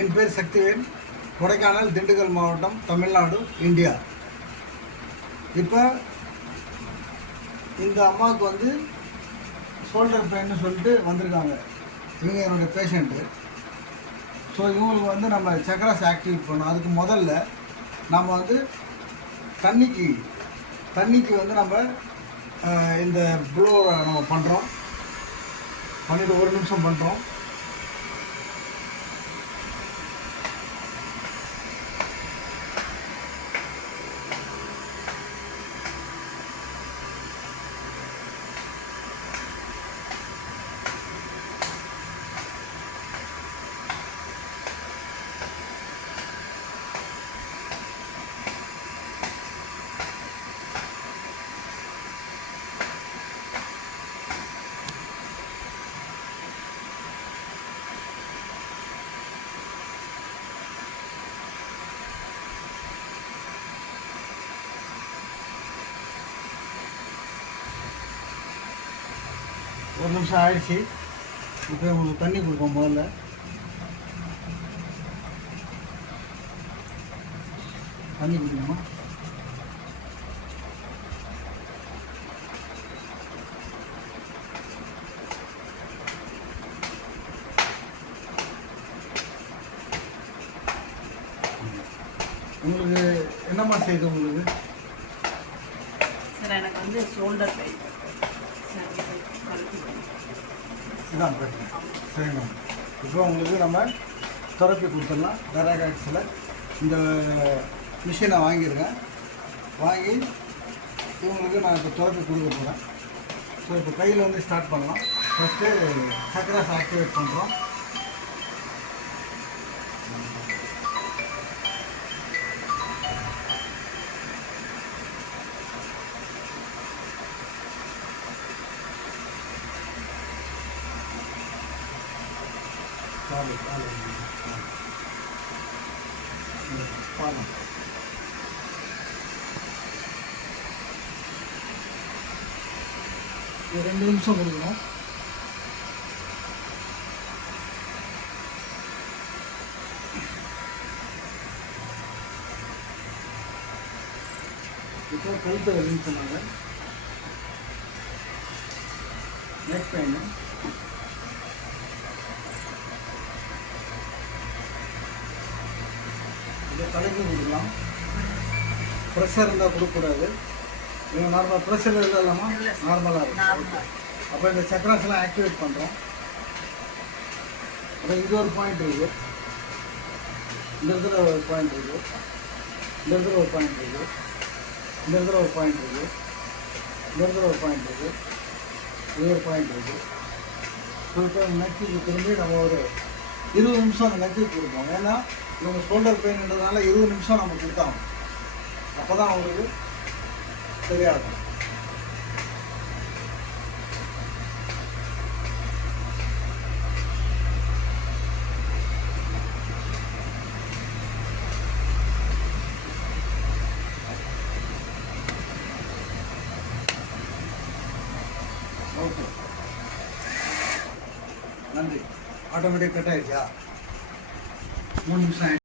என் பேர் சக்திவேல், கொடைக்கானல், திண்டுக்கல் மாவட்டம், தமிழ்நாடு, இந்தியா. இப்போ இந்த அம்மாவுக்கு வந்து ஷோல்டர் பெயின்னு சொல்லிட்டு வந்திருக்காங்க. இவங்க என்னுடைய பேஷண்ட்டு. ஸோ இவங்களுக்கு வந்து நம்ம சக்கராஸ் ஆக்டிவேட் பண்ணோம். அதுக்கு முதல்ல நம்ம வந்து தண்ணிக்கு வந்து நம்ம இந்த ப்ளோ நம்ம பண்ணுறோம். பண்ணிவிட்டு 1 நிமிஷம் பண்ணுறோம். ஒரு நிமிஷம் ஆயிடுச்சு. இப்போ உங்களுக்கு தண்ணி கொடுப்போம். முதல்ல தண்ணி குடிக்கணுமா? உங்களுக்கு என்னம்மா செய்யுது? உங்களுக்கு சார் எனக்கு வந்து ஷோல்டர் பெயின் இதான் பிரச்சனை. சரிங்க. இப்போ உங்களுக்கு நம்ம தெரப்பி கொடுத்துடலாம். டெராகாக்ஸில் இந்த மிஷினை வாங்கியிருக்கேன். வாங்கி இவங்களுக்கு நான் இப்போ தெரப்பி கொடுக்க போகிறேன். ஸோ இப்போ கையில் வந்து ஸ்டார்ட் பண்ணலாம். ஃபஸ்ட்டு சக்கராஸ் ஆக்டிவேட் பண்ணுறோம். பாலம் இது 2 நிமிஷம் கொடுக்கணும். இப்போ கழுத்தை வலின்னு சொன்னாங்க. நெக் பெயின் இதை தலைக்கு கொடுக்கலாம். ப்ரெஷர் இருந்தால் கொடுக்கக்கூடாது. இவங்க நார்மல் ப்ரெஷர் இல்லாமா? நார்மலாக இருக்கும். அப்போ இந்த சக்கராஸ்லாம் ஆக்டிவேட் பண்ணுறோம். அப்புறம் இது ஒரு பாயிண்ட் இருக்குது, இந்த இடத்துல ஒரு பாயிண்ட் இருக்குது, இந்த இடத்துல ஒரு பாயிண்ட் இருக்குது, இந்த இடத்துல ஒரு பாயிண்ட் இருக்குது, இந்த இடத்துல ஒரு பாயிண்ட் இருக்குது, இது ஒரு பாயிண்ட் இருக்குது. இப்போ நெக்குக்கு திரும்பி நம்ம ஒரு 20 நிமிஷம் அந்த நெக்குக்கு கொடுப்போம். ஏன்னா இவங்க ஷோல்டர் பெயின்ன்றதுனால 20 நிமிஷம் நம்ம கொடுத்தாங்க. அப்போ தான் அவங்களுக்கு சரியாகும். ஓகே, நன்றி. ஆட்டோமேட்டிக் கட் ஆகிடுச்சா? 3 நிமிஷம் ஆயிடுச்சு.